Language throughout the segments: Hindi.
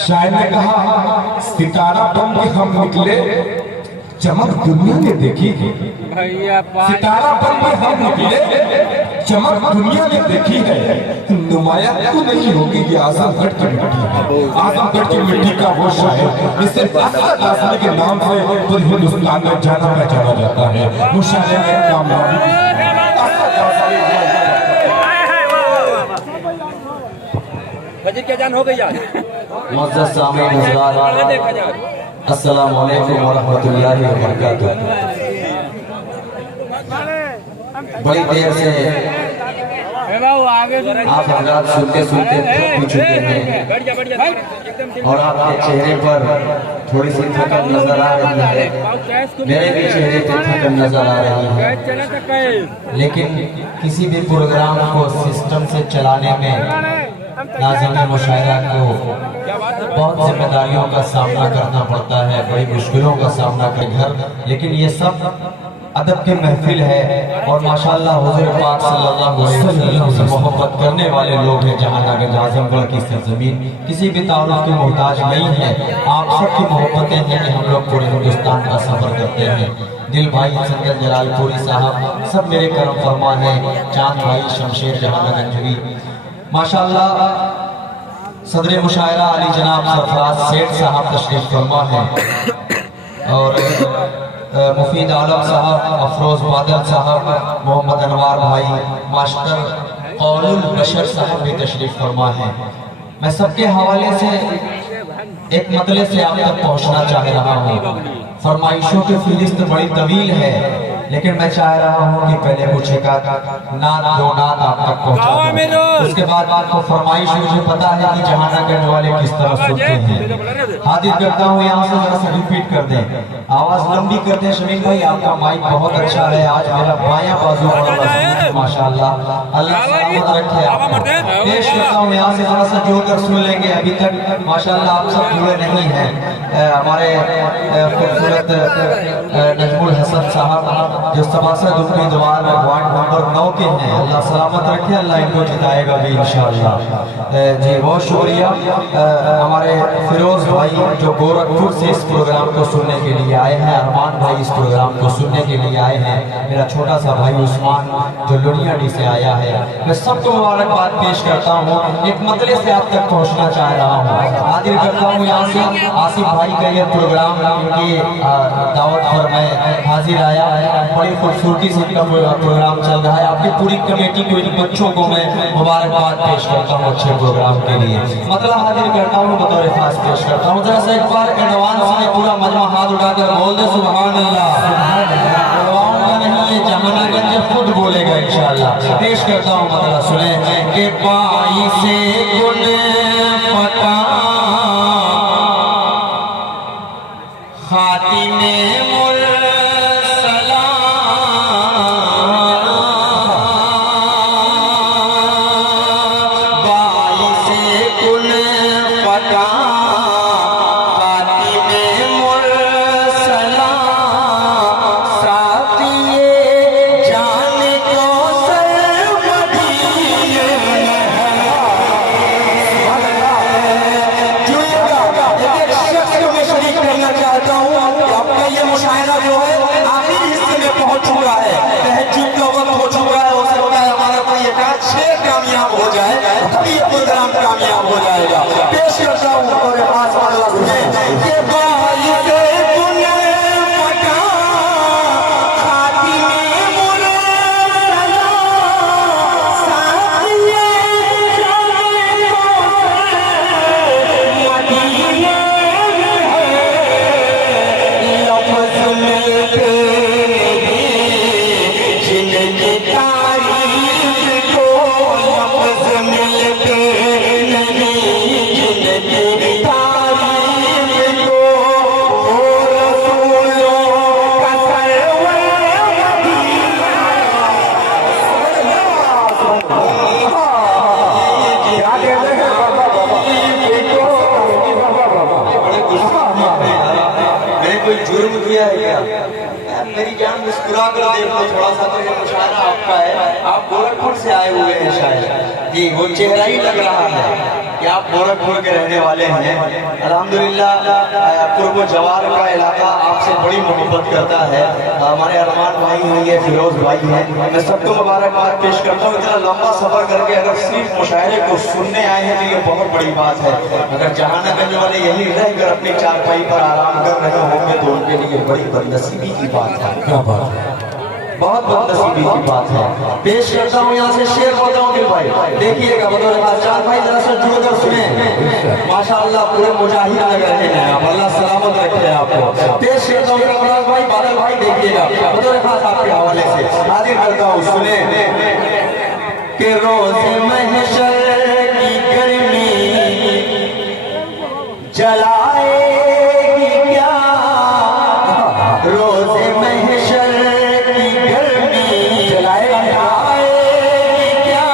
शायर ने कहा सितारा बन के हम निकले चमक दुनिया ने देखी है। सितारा बन के हम निकले चमक दुनिया ने देखी है। नुमाया तो नहीं होगी ये आजमगढ़ की मिट्टी है। आजमगढ़ की मिट्टी का वो शायर जिसे असद आसमी के नाम से पूरे हिंदुस्तान में जाना पहचाना जाता है। वो शायर का नाम वजीर क्या जान हो गई यार। मुअज़्ज़ज़ सामीन हज़रात, अस्सलामु अलैकुम व रहमतुल्लाहि व बरकातुहू। बड़ी देर से आप हज़रात सुनते सुनते थक भी चुके हैं और आपके चेहरे पर थोड़ी सी थकन नजर आ रही है। मेरे भी चेहरे पे थकन नजर आ रही है, लेकिन किसी भी प्रोग्राम को सिस्टम से चलाने में नाज़रीन मुशायरा को बहुत जिम्मेदारियों का सामना करना पड़ता है, बड़ी मुश्किलों का सामना कर घर, लेकिन ये सब अदब की महफिल है और माशाअल्लाह हुज़ूर पाक सल्लल्लाहु अलैहि वसल्लम से मोहब्बत करने वाले लोग हैं। जहांगीर आजमगढ़ की सरजमीन किसी भी तारुफ की मोहताज नहीं है। आप सबकी मोहब्बतें हैं कि हम लोग पूरे हिंदुस्तान का सफर करते हैं। दिल भाई संजय जलालपुरी साहब सब मेरे करम फरमा है। चांद भाई शमशेर जहां गंजवी माशाअल्लाह। सदर मुशायरा अली जनाब सरफराज सेठ साहब तशरीफ फरमा है और मुफीद आलम साहब, अफरोज बादल साहब, मोहम्मद अनवार भाई, मास्टर कौलुल बशर साहब भी तशरीफ फरमा है। मैं सबके हवाले से एक मतले से आप तक पहुंचना चाह रहा हूँ। फरमाइशों की फहरिस्त बड़ी तवील है, लेकिन मैं चाह रहा हूँ कि पहले कुछ एक नात दो नात आप तक पहुँचा, उसके बाद आपको फरमाइश मुझे पता है कि जहाना करने वाले किस तरह सुनते हैं। हाजिर करता हूँ यहाँ से जरा सा रिपीट कर दें, आवाज लंबी कर दें। शमीम भाई आपका माइक बहुत अच्छा है, आज मेरा बायां बाजू माशाल्लाह, अल्लाह सलामत रखे आपको। पेश करता हूँ यहाँ से जरा सा जोड़कर सुन लेंगे। अभी तक माशाल्लाह आप सब जुड़े नहीं हैं। हमारे खूबसूरत नजमुल हसन साहब जो सभासद उम्मीदवार वार्ड नंबर 9 के हैं, अल्लाह सलामत रखे, अल्लाह इनको जिताएगा भी इंशाअल्लाह। जी बहुत शुक्रिया। हमारे फिरोज भाई जो गोरखपुर से इस प्रोग्राम को सुनने के लिए आए हैं, अरमान भाई इस प्रोग्राम को सुनने के लिए आए हैं, मेरा छोटा सा भाई उस्मान जो लुधियाना से आया है, मैं सबको मुबारकबाद पेश करता हूँ। एक मतले से आप तक पहुँचना चाह रहा हूँ। हाजिर करता हूँ यहाँ से आसिफ भाई का यह प्रोग्राम की दावत पर मैं हाजिर आया। बड़ी खूबसूरती से इनका प्रोग्राम चल रहा है। आपकी पूरी कमेटी को, इन बच्चों को मैं मुबारकबाद पेश करता हूँ अच्छे प्रोग्राम के लिए। मतलब हाजिर करता हूँ, बतौर खास पेश करता हूँ। जरा सा एक बार एडवांस में पूरा मजमा हाथ उठाकर बोल दे सुभान अल्लाह। नहीं है जहानागंज खुद बोलेगा इंशाअल्लाह। पेश करता हूँ, मतलब सुने के पाई से गुल पता खातिमे मेरी जान मुस्कुरा कर देख लो थोड़ा सा, तो ये मुशायरा आपका है। आप गोरखपुर से आए हुए हैं शायद जी, वो चेहरा ही लग रहा है कि आप गोरखपुर के रहने वाले हैं। अल्हम्दुलिल्लाह पूर्व जवार का इलाका आपसे बड़ी मोहब्बत करता है। हमारे अरमान भाई हैं, ये फिरोज भाई हैं, मैं सबको मुबारकबाद पेश करता हूँ। इतना लंबा सफर करके अगर सिर्फ मुशायरे को सुनने आए हैं तो ये बहुत बड़ी बात है। अगर जहानागंज वाले यही रहकर अपनी चारपाई पर आराम कर रहे होंगे तो उनके लिए बड़ी बदनसीबी की बात है। क्या बात है, बहुत बदनसीबी की बात है। पेश करता हूँ यहाँ से शेर बताऊँ दिल भाई, देखिएगा बतौर चार भाई जरा से जुड़ कर सुने। माशाअल्लाह पूरे मुजाहिद लग रहे हैं आप, अल्लाह सलामत रखे आपको। पेश करता हूँ कमराज भाई, बादल भाई, देखिएगा बतौर खास आपके हवाले से हाजिर करता हूँ, सुने कि रोज़े महशर की गर्मी जलाएगी क्या, रोज़े महशर की गर्मी जलाएगी क्या,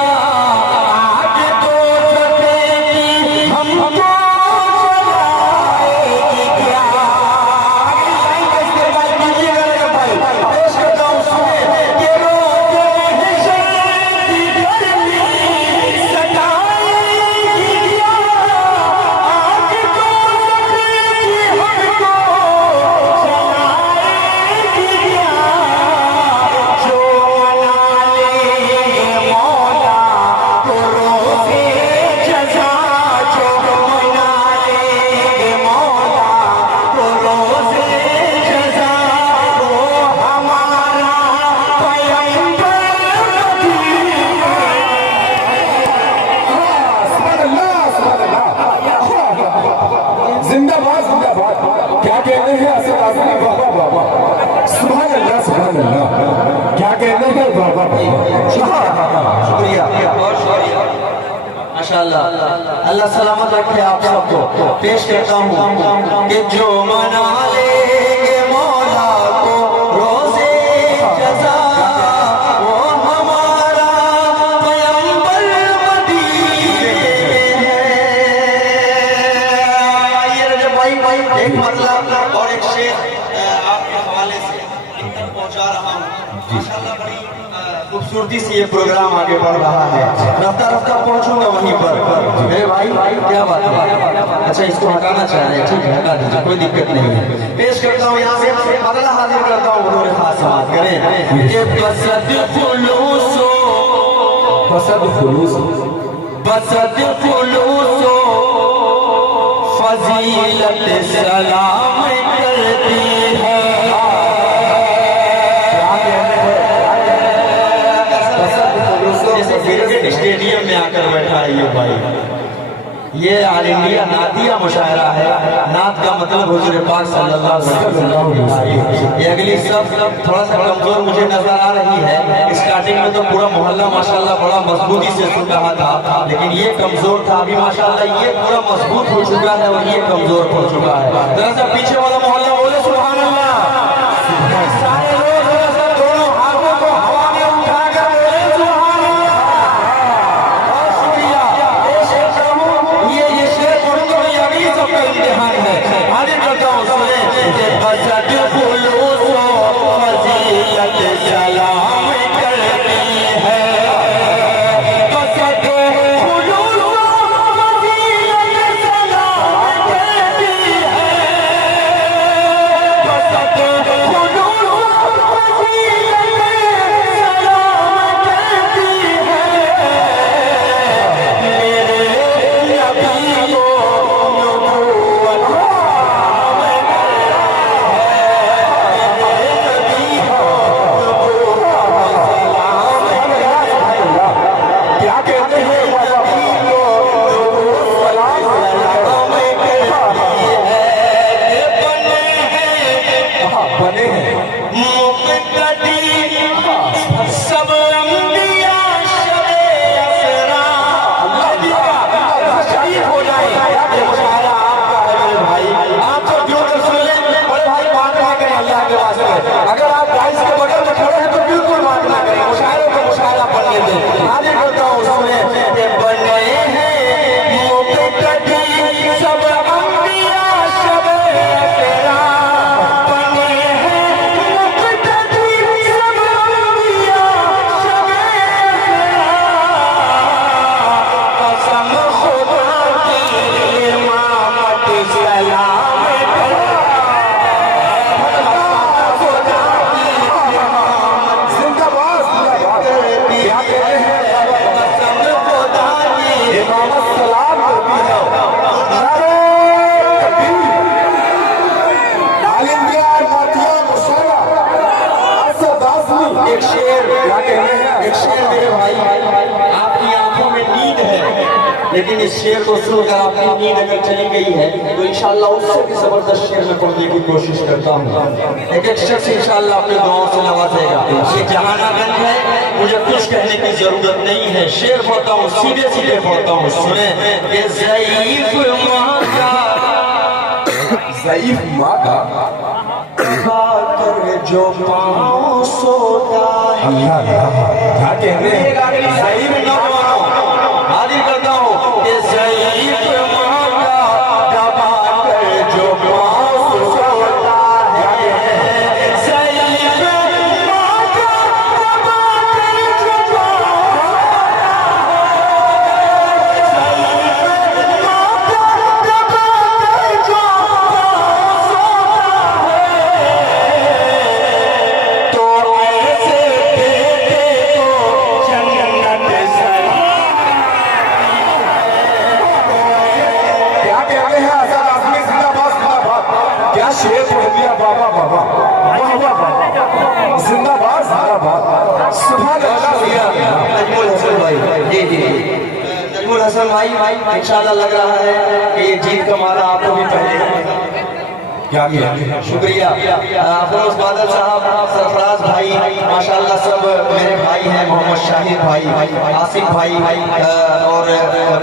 आग तो सफेदी हमको जलाएगी क्या। पेश करता हूँ सुने कि रोज़े महशर की गर्मी सताएगी क्या, आग तो सफेदी हमको जलाएगी क्या। जो मना लेंगे मौला को रोज़े जज़ा, जो मना लेंगे मौला को रोज़े जज़ा, वो हमारा पैगंबर मदीना। सुभान अल्लाह, सुभान अल्लाह, जिंदाबाद जिंदाबाद। क्या कहते हैं असद आजमी, बाबा बाबा, सुभान अल्लाह सुभान अल्लाह, क्या कहते हैं बाबा बाबा। शुक्रिया, बहुत शुक्रिया, माशाअल्लाह, अल्लाह सलामत रखे आप सबको। पेश करता हूँ कि जो मना लेंगे मौला को रोज़े जज़ा, वो हमारा पैगंबर मदीने है। आइए रजब भाई, एक मतलब और एक शेर आपके हवाले से इन तक पहुंचा रहा हूँ। माशाअल्लाह बड़ी खूबसूरती से ये प्रोग्राम आगे बढ़ रहा है। रफ्ता रफ्ता पहुंचूंगा वहीं पर। मेरे भाई क्या बात है, अच्छा इसको हटाना चाह रहे हैं, ठीक है हटा दीजिए, कोई दिक्कत नहीं है। पेश करता हूँ यहाँ से बदला हाजिर करता हूँ, बतौर खास समात करें कि बसद खुलूसो, बसद खुलूस, बसद खुलूसो फजीलत सलाम करती है। जैसे क्रिकेट स्टेडियम में आकर बैठा है ये भाई, ये ऑल इंडिया नातिया मुशायरा है। नात का मतलब हुजूर पाक सल्लल्लाहु अलैहि वसल्लम। ये अगली सब थोड़ा सा कमजोर मुझे नजर आ रही है। स्टार्टिंग में तो पूरा मोहल्ला माशाल्लाह बड़ा मजबूती से सुन रहा था, लेकिन ये कमजोर था। अभी माशाल्लाह ये पूरा मजबूत हो चुका है और ये कमजोर हो चुका है। जरा सा पीछे वाला मोहल्ला बोले सुभान अल्लाह। सारे लोग जरा सा दोनों हाथों को हवा में उठाकर बोले सुभान अल्लाह। बहुत शुक्रिया। ये शेर पढ़ूंगा मैं, अगली सबका इम्तिहान है। आगे करता हूँ सुने कि बसद खुलूसो फजीलत सलाम करती है, बसद खुलूसो फजीलत सलाम करती है। लेकिन इस शेर को सुनकर आपकी नींद अगर चली गई है तो इंशाल्लाह उससे भी जबरदस्त शेर में पढ़ने की कोशिश करता हूँ। एक एक शख्स इंशाल्लाह अपने दुआओं से नवाजेगा। ये जहानागंज है, मुझे कुछ कहने की जरूरत नहीं है। शेर पढ़ता हूँ, सीधे सीधे पढ़ता हूँ, सुने। ये ज़ईफ़ माँ का, ज़ईफ़ माँ का खाकर जो पाँव सोता है। क्या कहते हैं? ज़ईफ़ नौजवानों हाजिर करता हूँ कि ज़ईफ़ माँ का दबाकर जो पाँव सोता है। ज़ईफ़ माँ का दबाकर जो शेर पढ़ दिया। बाबा बाबा वाह वाह वाह, जिंदाबाद जिंदाबाद, सुभान अल्लाह। नजमुल हसन भाई, जी जी नजमुल हसन भाई, इंशाल्लाह लग रहा है कि ये जीत का माला आपको भी पहले क्या किया? शुक्रिया। अफरोज बादल साहब, सरफराज भाई, माशाल्लाह सब मेरे भाई हैं। मोहम्मद शाहिद भाई, आसिफ भाई और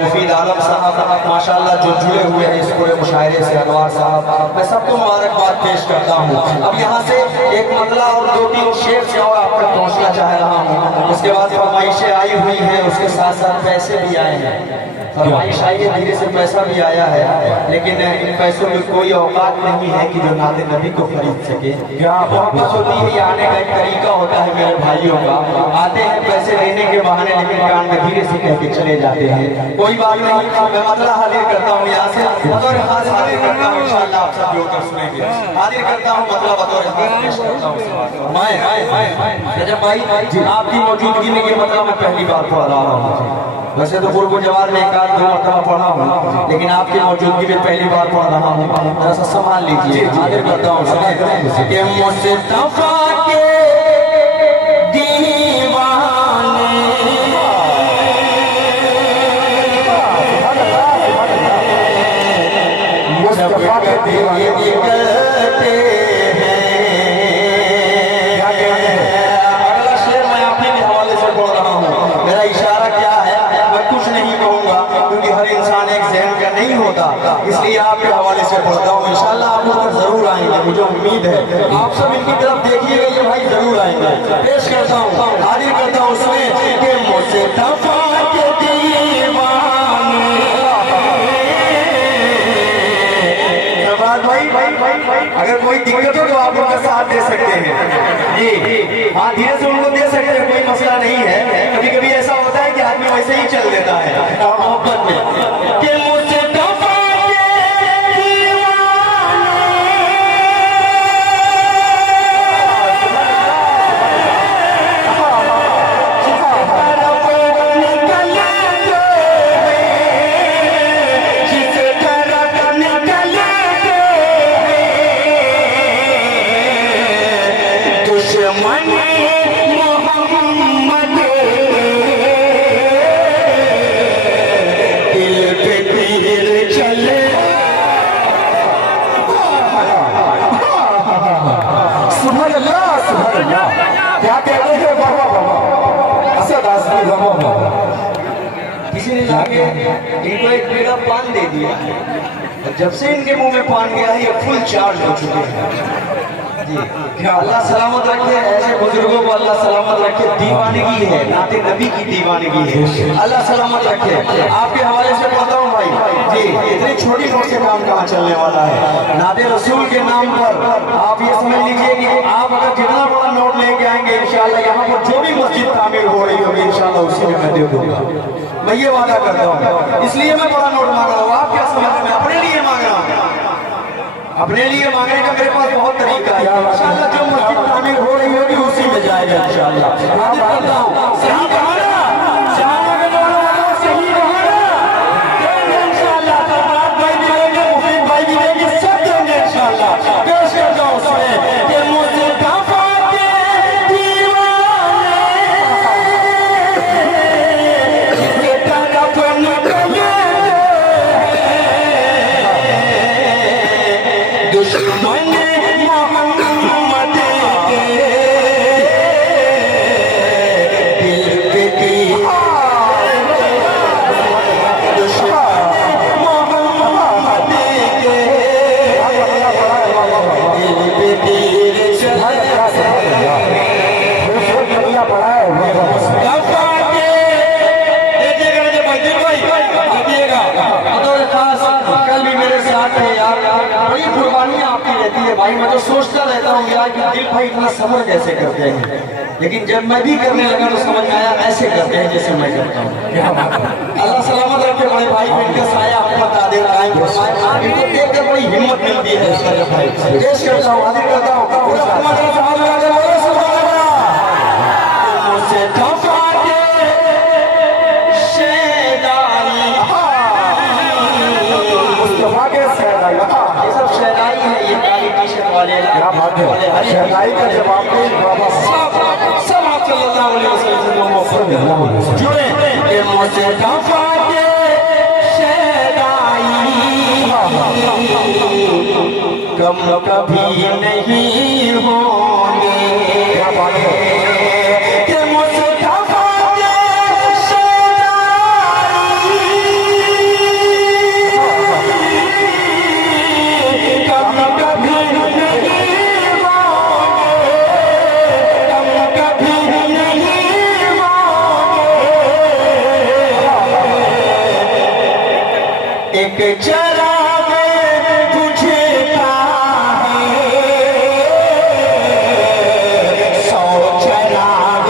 मुफीद आलम साहब, माशाल्लाह जो जुड़े हुए हैं इस पूरे मुशायरे से। अनवार साहब, मैं सबको मुबारकबाद पेश करता हूँ। अब यहाँ से एक मतला और 2-3 शेर से और आप तक पहुँचना चाह रहा हूँ। उसके बाद फरमाइशें आई हुई हैं, उसके साथ साथ पैसे भी आए हैं। फरमाइश आई है, धीरे से पैसा भी आया है, लेकिन इन पैसों में कोई औकात नहीं है कि जो नाते नबी को खरीद सके। क्या मोहब्बत होती है, आने का एक तरीका होता है मेरे भाइयों का। आते हैं पैसे लेने के बहाने, लेकिन कान में धीरे से कह के चले जाते हैं। कोई बात नहीं, मैं मतला हाजिर करता हूँ यहाँ से, बतौर खास हाजिर करता हूँ। इंशाल्लाह आप सब जो कर सुनेंगे, हाजिर करता हूँ मतलब बतौर खास पेश करता हूँ। मैं रजब भाई, आपकी मौजूदगी में ये मतलब मैं पहली बार पढ़ रहा हूँ। वैसे तो पूर्व जवाब में 1-2 मरतबा पढ़ा हूँ, लेकिन आपकी मौजूदगी में पहली बार पढ़ रहा हूँ। थोड़ा सा संभाल लीजिए, हाजिर करता हूँ। कि मुस्तफा के दीवाने मुस्तफा के दीवाने करते हैं। अगला शेर मैं अपने हवाले से बोल रहा हूँ। मेरा इशारा क्या है, मैं कुछ नहीं कहूँगा, क्योंकि हर इंसान एक ज़हन का नहीं होता, इसलिए आपके हवाले से बोलता हूँ। इंशाल्लाह आप लोग जरूर आएंगे, मुझे उम्मीद है। आप सब इनकी तरफ देखिएगा, ये भाई जरूर आएंगे। पेश करता हूँ, हाजिर करता हूँ उसमें कि मुस्तफा के दीवाने। भाई अगर कोई दिक्कत हो तो आप उनका साथ दे सकते हैं जी। हाँ, धीरे से उनको दे सकते हैं, कोई मसला नहीं है। कभी कभी ऐसा होता है कि आदमी वैसे ही चल देता है और मोहब्बत में कि मुझसे किसी ने जाके इनको एक पेड़ा पान दे दिया, और जब से इनके मुंह में पान गया है ये फुल चार्ज हो चुके हैं जी। क्या अल्लाह सलामत रखे, ऐसे बुजुर्गों को अल्लाह सलामत रखे। दीवानगी है, नाते नबी की दीवानगी है, अल्लाह सलामत रखे। आपके हवाले से पढ़ता हूँ भाई जी। इतनी छोटी नोट से काम कहाँ चलने वाला है। नाते रसूल के नाम पर आप ये समझ लीजिए कि आप अगर जितना बड़ा नोट लेके आएंगे, इंशाल्लाह यहाँ पर जो भी मस्जिद तामीर हो रही होगी, इंशाल्लाह उसी में मैं दे दूंगा। मैं ये वादा करता हूँ, इसलिए मैं बड़ा नोट मांग रहा हूँ। आप क्या समझ रहे हैं? अपने लिए मांग रहा हूँ, अपने लिए मांगने का मेरे पास बहुत तरीका है। इंशाल्लाह जो मस्जिद तामीर हो रही होगी उसी में जाएगा इंशाल्लाह। सही कहा ना, सही कहा ना इंशाल्लाह। तबाद भाई भी देंगे, मुफीद भाई भी देंगे, सब देंगे इंशाल्लाह। पेश करता हूँ उसमें कि मुस्तफा के दीवाने जिसके तरफ निकले भाई मैं तो सोचता रहता हूँ यार कि दिल भाई इतना सब्र कैसे करते हैं, लेकिन जब मैं भी करने लगा तो समझ में आया ऐसे करते हैं जैसे मैं करता हूँ। अल्लाह सलामत रखे बड़े भाई, इनका साया आपका तादेर कायम फरमाए, इनको देख के बड़ी हिम्मत मिलती है मेरे भाई। पेश करता हूँ, हाजिर करता हूँ शहनाई का जवाब बाबा सब जुड़े के मुझे कम कभी नहीं होंगे। क्या बात है कि मुझे एक चराग तुझे सौ चराग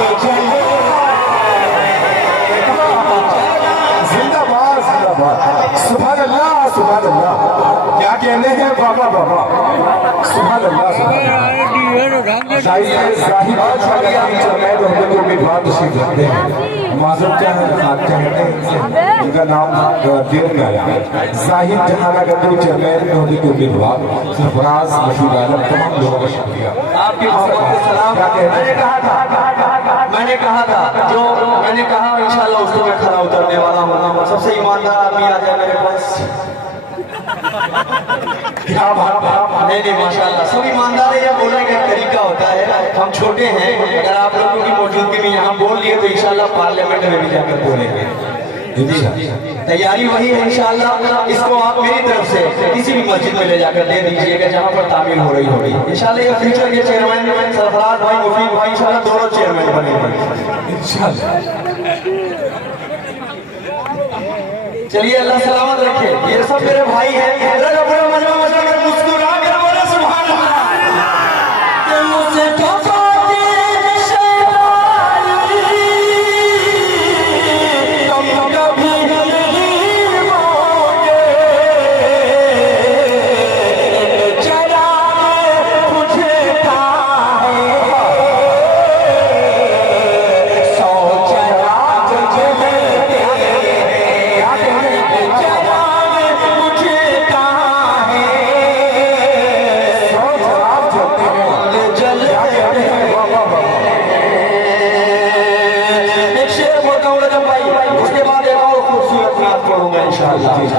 जिंदाबाद जिंदाबाद, सुभान अल्लाह सुभान अल्लाह। क्या कहने हैं बाबा बाबा, सुभान अल्लाह सुभान अल्लाह। माजूम क्या है, इनका नाम देव में आया जाहिद जहाना गद्दू चेयरमैन महोदय के उम्मीदवार सरफराज मशहूर आलम, तमाम लोगों का शुक्रिया। आपकी मोहब्बत के सलाम। मैंने कहा था जो मैंने कहा इंशाल्लाह उसको मैं खरा उतरने वाला हूँ। सबसे ईमानदार आदमी आ जाए मेरे पास। क्या बात, नहीं माशाल्लाह सब ईमानदार है। यह बोलने का तरीका होता है, हम छोटे हैं, अगर आप लोगों की मौजूदगी में यहाँ बोल लिए तो इंशाल्लाह पार्लियामेंट में भी जाकर बोलेंगे। तैयारी वही है इंशाल्लाह। इसको आप मेरी तरफ से किसी भी मस्जिद में ले जाकर दे दीजिएगा जहाँ पर तामील हो रही होगी। इंशाल्लाह ये फ्यूचर के चेयरमैन सरफराज भाई, मुफीद भाई इंशाल्लाह दोनों चेयरमैन बनेंगे इंशाल्लाह। चलिए अल्लाह सलामत रखे। ये सब मेरे भाई हैं। मुस्कुरा कर बोले सुभान अल्लाह।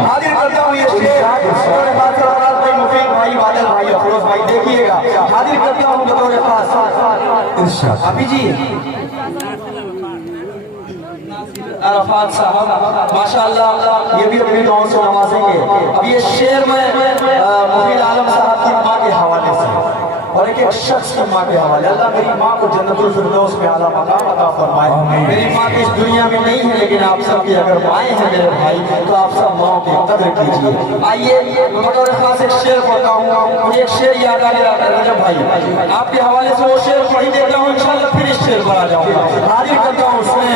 हाजिर करता हूँ ये भाई, मुफीद भाई, बादल भाई, अफरोज भाई, देखिएगा हाजिर करता हूँ बतौर खास अभी जी अरफात साहब माशाअल्लाह, ये भी अपने गाँव से नवाजेंगे। अब ये शेर में मुफीद आलम साहब की माँ के हवाले से और एक शख्स की माँ के हवाले। अल्लाह मेरी माँ को जन्नतुल फिरदौस में आला मकाम अता फरमाए। मेरी माँ तो इस दुनिया में नहीं है, लेकिन आप सब की अगर माएँ हैं मेरे भाई तो आप सब माँ की कदर कीजिए। आइए बतौर खास एक शेर पढ़ता हूँ। मुझे एक शेर याद आ गया रजब भाई, आपके हवाले से वो शेर पढ़ी देता हूँ इंशाल्लाह, फिर इस शेर पर आ जाऊँगा। हाजिर करता हूँ उसमें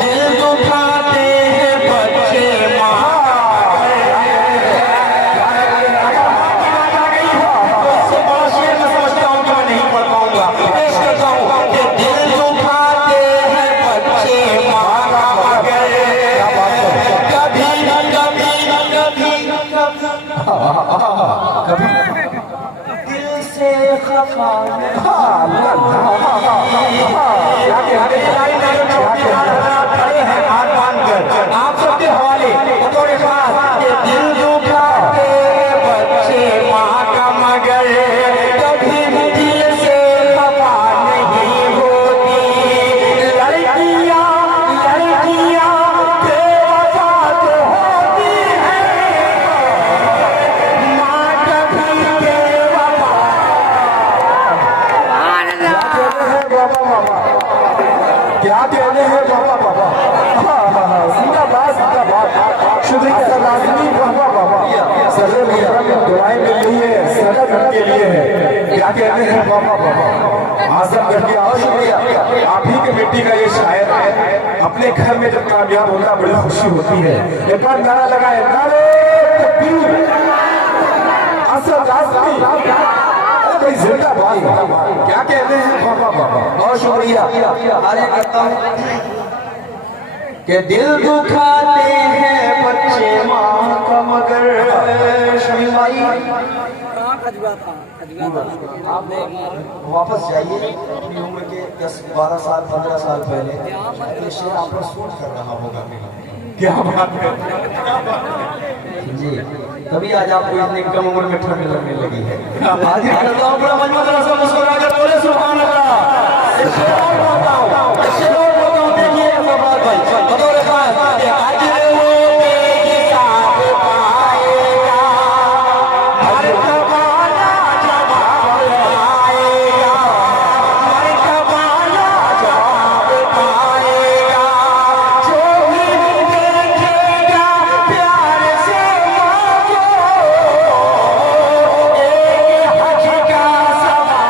दिल दुखाते हैं बच्चे दिल से खफा आप सबके हवाले दिल दुखाते बच्चे माँ का मगर कभी दिल से खफा नहीं होती। लड़कियाँ बेवफा तो होती है, माँ कभी बेवफा। क्या कहने हैं बाबा बाबा, जिंदाबाद जिंदाबाद, शुक्रिया लाजमी बाबा बाबा। सदर दुआएं मिल रही है, सदर के लिए है। आजमगढ़ की आप ही के बेटी का ये शायर अपने घर में जब कामयाब होता है बड़ी खुशी होती है। एक बार नारा लगाए, नारे तकबीर, असद आजमी, कोई जिंदाबाद। क्या कहते हैं? बहुत शुक्रिया। आगे करता हूँ कि दिल दुखाते हैं बच्चे माँ का मगर शमी भाई आप वापस जाइए अपनी उम्र के 10-12 साल 15 साल पहले ये शेर आप पर सूट कर रहा होगा। क्या बात है जी, तभी आज आपको इतनी कम उम्र में ठंड लगने लगी है। आगे करता हूँ पूरा मजबूत तरह से मुस्कुरा कर बोले सुभान अल्लाह। एक शेर और बोलता हूँ, देखिए सफात भाई बतौर खास कि आज वो बेहिसाब पाएगा, हर कमाना जवाब आएगा, हर कमाना जवाब पाएगा, जो भी देखेगा प्यार से मांगो, एक हज का सवाब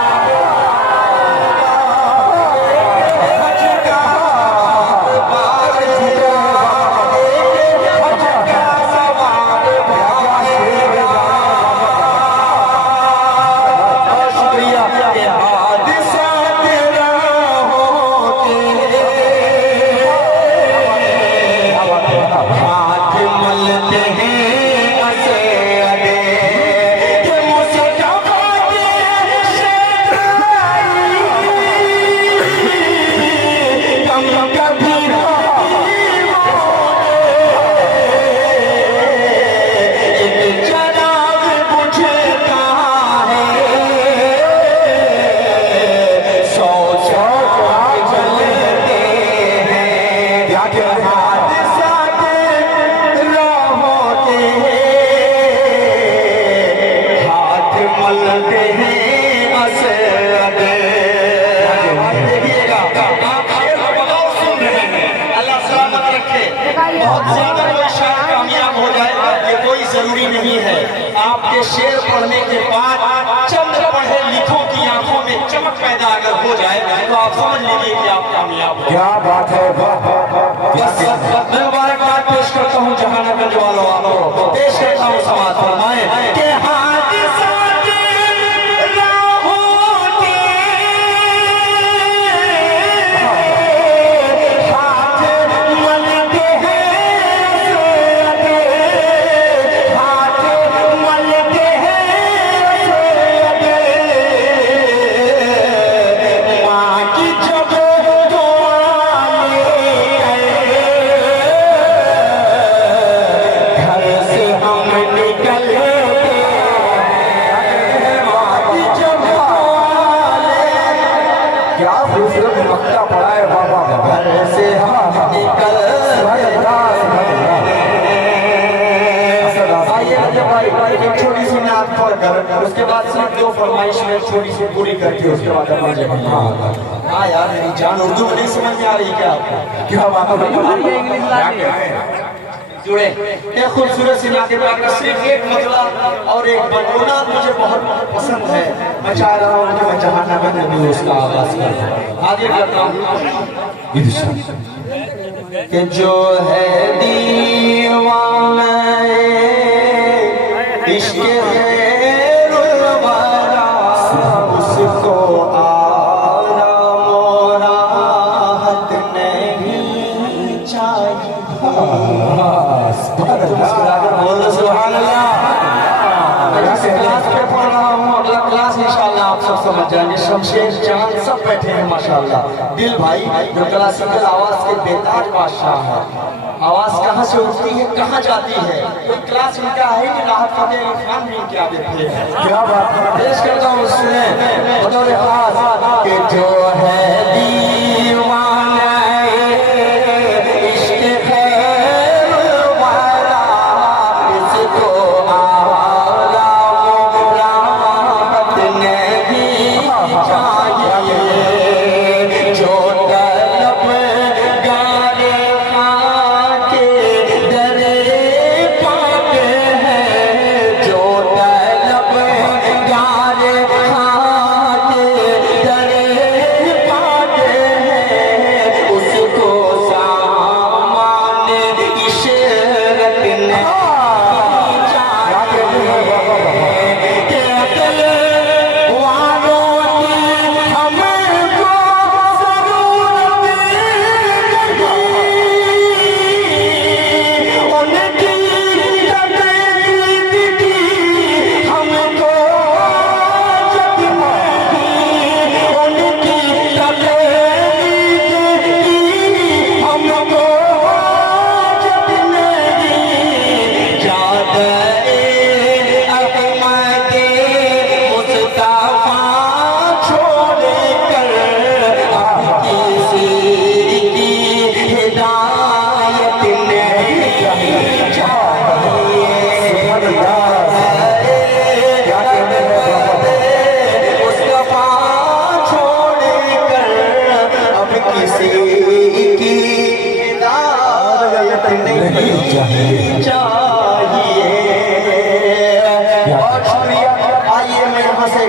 जरूरी नहीं है। आपके शेर पढ़ने के बाद चंद पढ़े लिखों की आंखों में चमक पैदा अगर हो जाए तो आप समझ लीजिए कि आप कामयाब हो। क्या बात है। मैं मुबारकबाद पेश करता हूँ जहानागंज वालों को, पेश करता हूँ समाज फरमाए के उसके बाद सिर्फ दो फरमाइश में छोटी सी पूरी करके उसके बाद हाँ यार मेरी जान उर्दू में नहीं समझ में आ रही क्या आपको? क्या बात है। जुड़े एक खूबसूरत सी नाते का सिर्फ एक मतला और एक बनगुना मुझे बहुत पसंद है। मैं चाह रहा हूँ कि मैं जहानागंज में भी उसका आगाज कर दूं। आगे करता हूँ कि जो है दीवाना इश्क उसको आराम और राहत नहीं चाहिए। बोलो सुभान अल्लाह। क्लास पे पढ़ रहा हूँ, अगला क्लास इंशाल्लाह आप सब समझ जाएंगे। शमशेर चांद सब बैठे हैं माशाल्लाह। दिल भाई जो क्लासिकल आवाज के बेताज बादशाह है, आवाज कहाँ से उठती है कहाँ जाती है, कोई क्लास इनका है कि राहत फतेह अली खान भी इनके आगे थे। क्या बात है। पेश करता हूँ सुने बतौर खास कि जो है दीवाना इश्क खैर वाला इसको आराम राहत नहीं चाहिए। जो तलब गारे खाके दरे पाके हैं, जो तलब गारे खाके दरे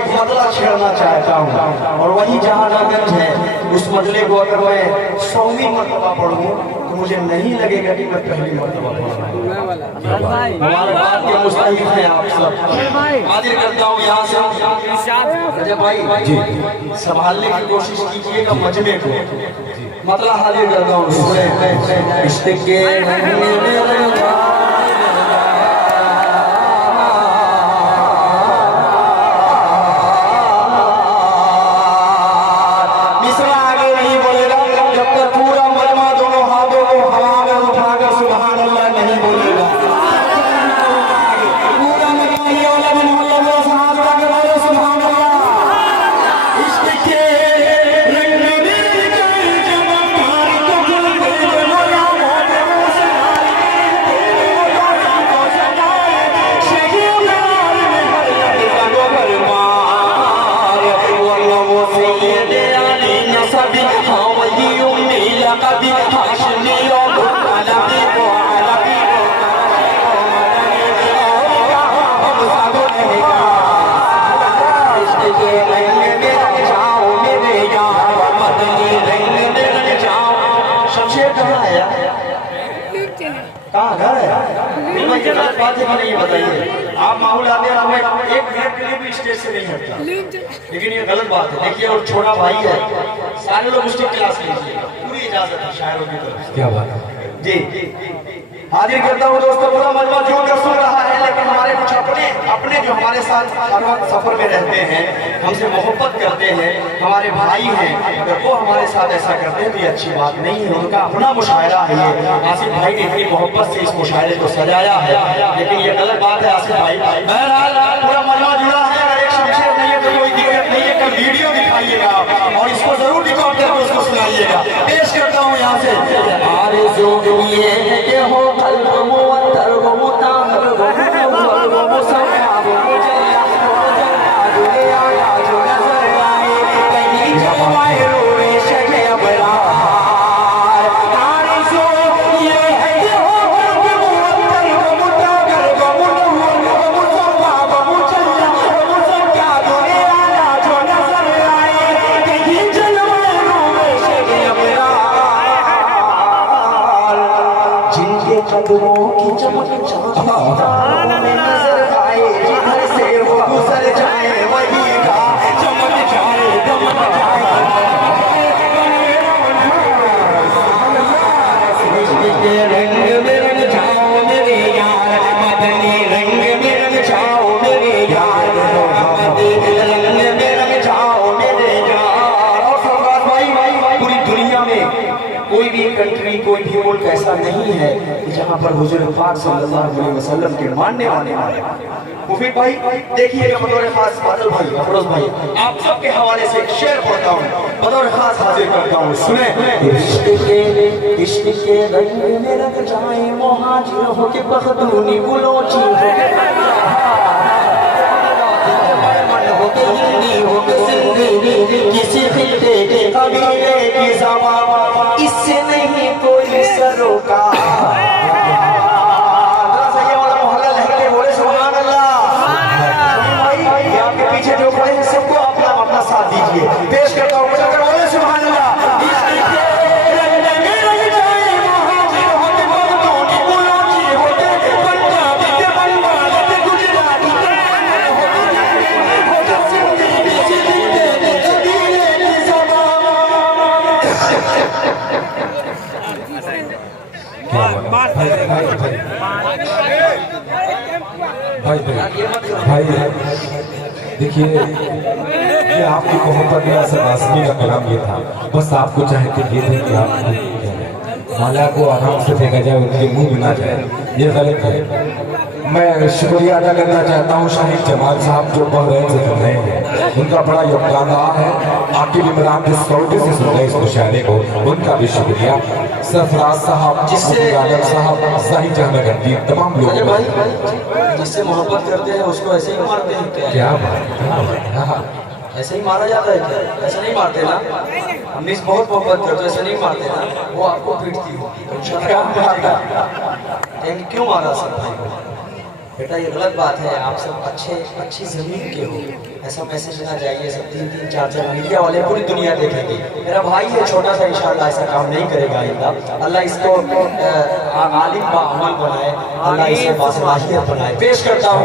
एक मतला छेड़ना चाहता हूँ, और वही जहानागंज है। उस मतले को अगर मैं 100वीं मरतबा पढ़ूँ तो मुझे नहीं लगेगा कि मैं पहली मरतबा पढ़ रहा हूँ। हमारे बात के मुस्तहिक हैं आप सब। हाजिर करता हूँ यहाँ से रजब भाई जी, संभालने की कोशिश कीजिएगा मजमे को। मतला हाजिर करता हूँ। इश्क के कहाँ घर है? बात है, ये बताइए। आप माहौल आते हैं, हमें एक मिनट के लिए भी स्टेज से नहीं हटता, लेकिन ये गलत बात है। देखिए, और छोटा भाई है, सारे लोग उसकी क्लास लीजिए, पूरी इजाजत है शायरों की तरफ। क्या बात है जी। हाजिर करता हूँ दोस्तों, पूरा मजमा जोर कर सुन रहा है, लेकिन हमारे कुछ अपने जो हमारे साथ हर वक्त सफर में रहते हैं, हमसे मोहब्बत करते हैं, हमारे भाई हैं, अगर वो हमारे साथ ऐसा करते हैं तो ये अच्छी बात नहीं है। उनका अपना मुशायरा है ये। आसिफ भाई ने इतनी मोहब्बत से इस मुशायरे को सजाया है, लेकिन ये गलत बात है आसिफ भाई। बहरहाल पूरा मजमा जुड़ा है, अगर एक शमशेर नहीं है तो कोई दिक्कत नहीं है, कल वीडियो दिखाइएगा और इसको जरूर रिकॉर्ड करके उसको सुनाइएगा। पेश करता हूँ यहाँ से। कदमों की चमक में नजर आए, जिधर से वो गुजर जाए वही का चमक जाए, दमक जाए। के रंग में रंग जाओ मेरे यार, मदनी रंग में रंग जाओ मेरे यार, मदनी रंग में रंग जाओ मेरे यार। और सरदार भाई, पूरी दुनिया में कोई भी कंट्री, कोई भी मुल्क ऐसा नहीं है जहाँ पर हुजूर पाक सल्लल्लाहु अलैहि वसल्लम के मानने वाले मुफीद भाई देखिएगा। बतौर खास बादल भाई, अफरोज भाई, आप सबके हवाले से एक शेर पढ़ता हूँ, बतौर खास हाजिर करता हूँ, सुने। इश्क के रंग में रंग जाए, मुहाजिर हो के बखदूनी बुलोची हो के हिंदी हो के सिंधी, किसी खिलते के कबीले की ज़बान, इससे नहीं कोई सरोकार। पीछे जो खड़े हैं सबको अपना अपना साथ दीजिए। पेश करता हूँ मुझे बोले सुभान अल्लाह। भाई देखिए, ये आपकी मोहब्बत में ऐसा नाज़मी का कलाम ये था, बस आपको चाहे कि ये थे कि आप माला को आराम से फेंका जाए, उनके मुंह में ना जाए, ये गलत है। मैं शुक्रिया अदा करना चाहता हूँ शाहिद जमाल साहब जो बहरैन से सुन रहे हैं, उनका बड़ा योगदान रहा है। आकिब इमरान जिस सौटे से सुन रहे इस मुशायरे को, उनका भी शुक्रिया। सरफराज साहब, जिससे आलम साहब, साहिब जहानगंदी, तमाम लोग जिससे मोहब्बत करते हैं उसको ऐसे ही मारते हैं। क्या बात, ऐसे ही मारा जाता है क्या? ऐसे नहीं मारते ना, हमने इस बहुत मोहब्बत करते, ऐसे नहीं मारते ना, वो आपको पीटती होगी। क्यों मारा सब भाई? बेटा ये गलत बात है, आप सब अच्छी जमीन के हो, ऐसा मैसेज ना जाइए। सब 3-3 4-4 मीडिया वाले पूरी दुनिया देखेंगे। मेरा भाई है छोटा सा, इंशाल्लाह ऐसा काम नहीं करेगा आइंदा। अल्लाह इसको आलिम बाअमल बनाए, अल्लाह इसे बासलाहियत बनाए। पेश करता हूँ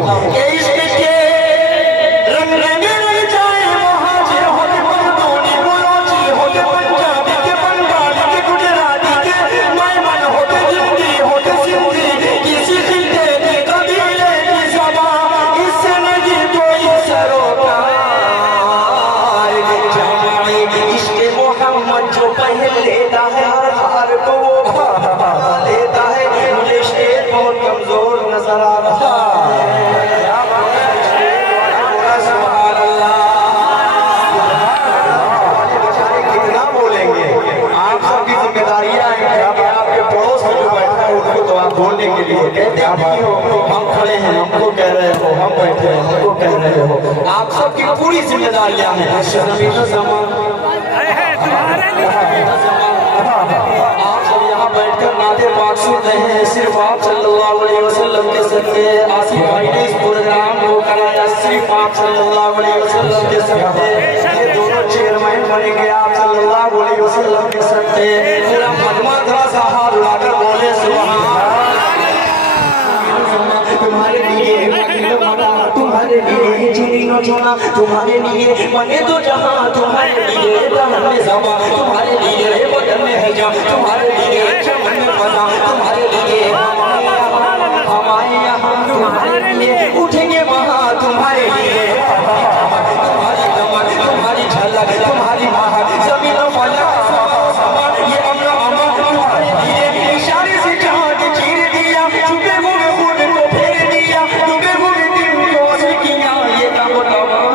बोलने के लिए कहते नहीं हो, हम खड़े हैं हमको कह रहे हो, हम बैठे हैं हमको कह रहे हो। आप सबकी पूरी जिम्मेदारियां हैं। आप सब यहाँ बैठकर नाते पाक सुन रहे हैं। सिर्फ आप सल्लल्लाहु अलैहि वसल्लम के सदके आसिफ भाई ने इस प्रोग्राम को कराया। सिर्फ आप सल्लल्लाहु अलैहि वसल्लम के सदके ये दोनों चेयरमैन बनेंगे। आप सल्लल्लाहु अलैहि वसल्लम के सदके पूरा मजमा थोड़ा सा हाथ उठाकर बोले सुभान। तुम्हारे लिए चुनी न चुना, तुम्हारे लिए बने तो जहाँ, तुम्हारे लिए रहने ज़मा, तुम्हारे लिए बदन में है जा, तुम्हारे लिए चमन में बना, तुम्हारे लिए हमारे यहाँ, तुम्हारे लिए उठेंगे वहाँ, तुम्हारे लिए तुम्हारी कमर, तुम्हारी झलक, तुम्हारी महक, ज़मीन फलक ये अमर अमर तुम्हारे लिए इशारे से जहाँ के चीर दिया, छुपे हुए खून को फेर दिया, डूबे हुए दिल को असर किया। ये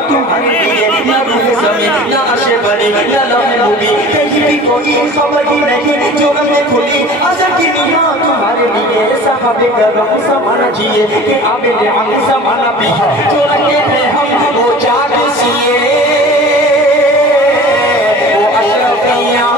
तुम्हारे लिए न रूह ज़मीन न अर्श बनी न लम्हे मुबी, कहीं भी कोई खबर ही नहीं जो हमने खुली अज़ल की निगाह। तुम्हारे लिए साहबे करम ज़माना जिए कि आबिद अली ज़माना भी जो रखे थे हम वो जाग सिए वो अशरफियाँ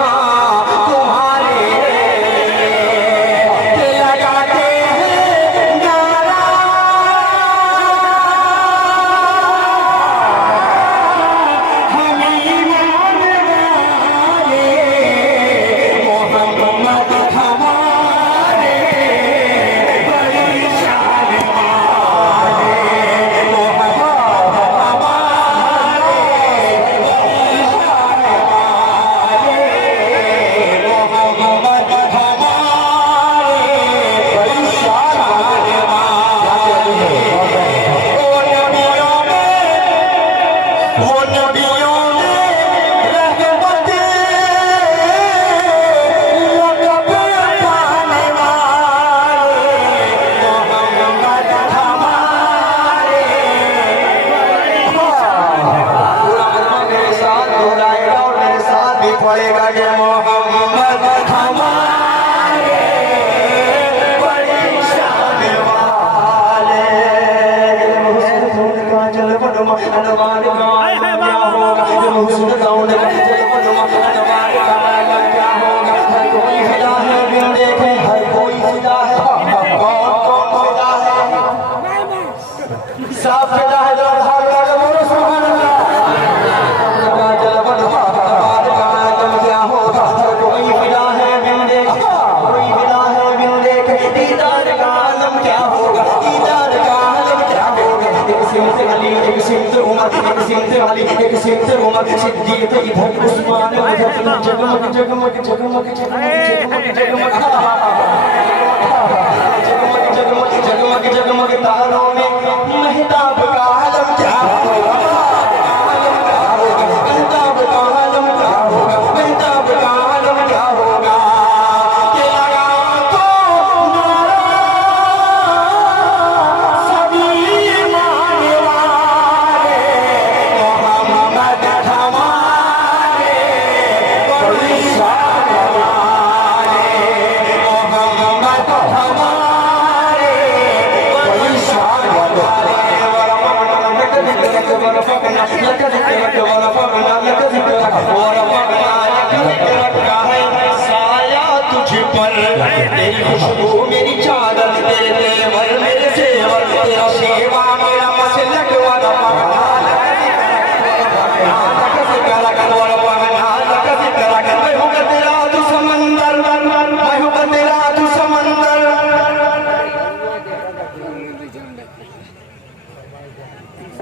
पड़ेगा कि मोहम्मद हमारे बड़ी शान वाले। का जल पनुमा अनवार का क्या होगा, हुस्न कौन का जल पनुमा अनवार का क्या होगा। हर कोई फिदा है बिन देखे, हर कोई फिदा है, कौन कौन फिदा है, सब फिदा है। एक सिंध उमर सिद्दीक इधर उस्मान उधर जगमग जगमग जगमग जगमग जगमग जगमग जगमग जगमग तारों में महताब का आलम क्या होगा, महताब का आलम क्या होगा, महताब का आलम क्या होगा।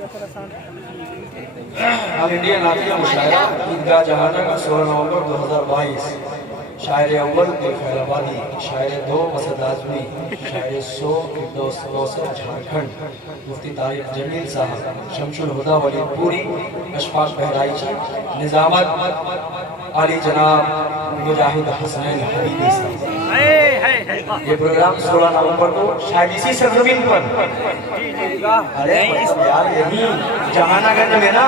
ऑल इंडिया नातिया मुशायरा ईदगाह जहाना का 16 नवंबर 2022। शायर अव्वल खैराबादी, शायर दो मसद आजमी, शायर 100 फिरदौस झारखंड, मुफ्ती तारिक जमील साहब, शमशुल हुदा वलीदपुरी, अशफाक बहराइची, निजामत अली जनाब मुजाहिद हसनैन हबीबी साहब। ये प्रोग्राम 16 नवंबर को शायद इसी सरजमीन पर, अरे यार यही जहानागंज में ना,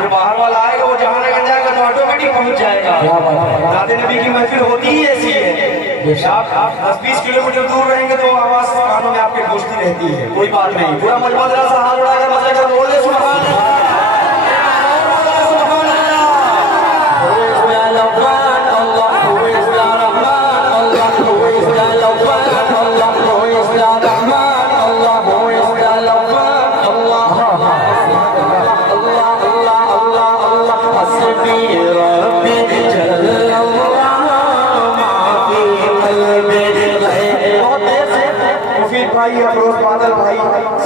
जो बाहर वाला आएगा वो जहानागंज जाएगा तो ऑटोमेटिक पहुंच जाएगा। दादे नबी की महफिल होती ही ऐसी है, आप 10-20 किलोमीटर दूर रहेंगे तो आवाज कानों में आपके पहुंचती रहती है। कोई बात नहीं, पूरा मजमा जरा सा हाथ उड़ाकर मजे कर बोल दे सुभान अल्लाह। भाई अफरोज बादल भाई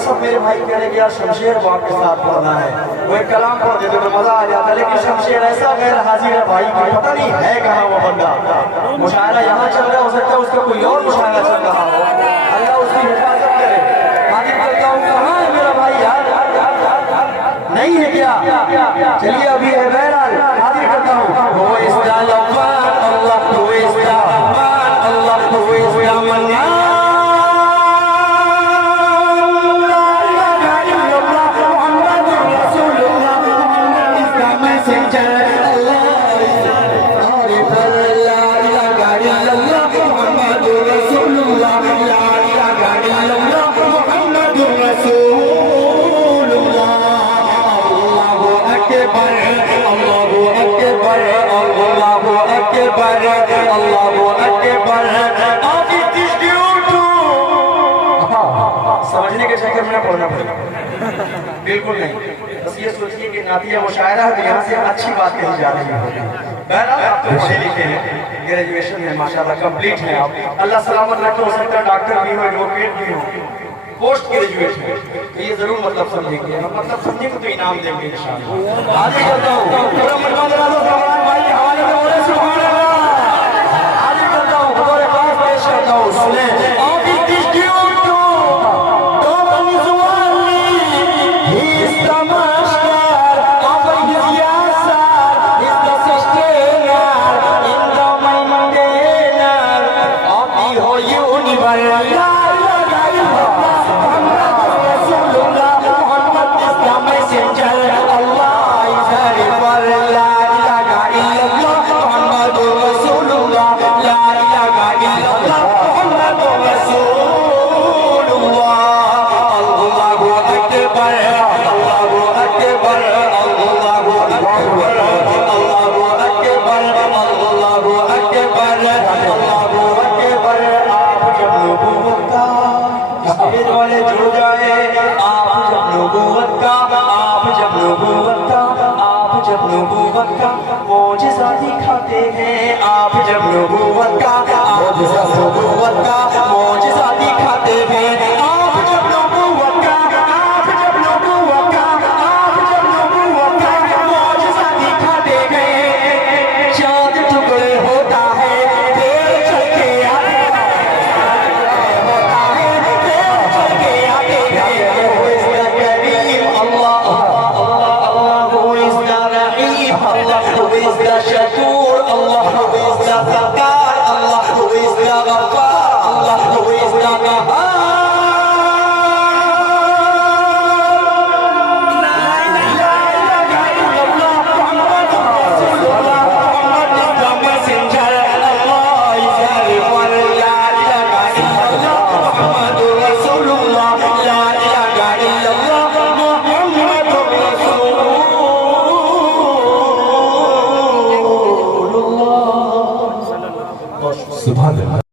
सब मेरे भाई कह रहे कि यार शमशेर बाप के साथ पढ़ना है, वो एक कलाम पढ़ देते तो मजा आ जाता, लेकिन शमशेर ऐसा गैर हाजिर है भाई कि पता नहीं है कहाँ वो बंदा। मुशायरा यहाँ चल रहा हो सकता है उसका कोई और मुशायरा चल रहा हो, अल्लाह उसकी हिफाजत करे। हाजिर करता हूँ कहाँ है मेरा भाई, यार नहीं है क्या? चलिए अभी है बहरहाल हाजिर करता हूँ। समझने के चक्कर में पढ़ना पड़ेगा, बिल्कुल नहीं। बस ये सोचिए कि नातिया मुशायरा है तो यहाँ से अच्छी बात कही जा रही है। बहरहाल आप तो पढ़े लिखे हैं, ग्रेजुएशन है माशाल्लाह, कंप्लीट है आप, अल्लाह सलामत रखे। हो सकता है डॉक्टर भी हो, एडवोकेट भी हो, पोस्ट ग्रेजुएट है, तो ये जरूर मतलब समझेंगे, मतलब समझेंगे तो इनाम देंगे इंशाअल्लाह। आगे करता हूँ पूरा मजमा जरा दो भाई के हवाले में बोले सुभान अल्लाह। आगे करता हूँ बतौर खास पेश करता हूँ, सुने मौजिज़ा दिखाते हैं आप, जब नबूवत का मौजिज़ा दिखाते हैं आप, जब नबूवत का मौजिज़ा दिखाते हैं। चाँद टुकड़े होता है फिर चल के आते हैं, शकूर अल्लाह who is the Ghafar, Allah who is the Ghafar, Allah who is the Ghafar। सुभान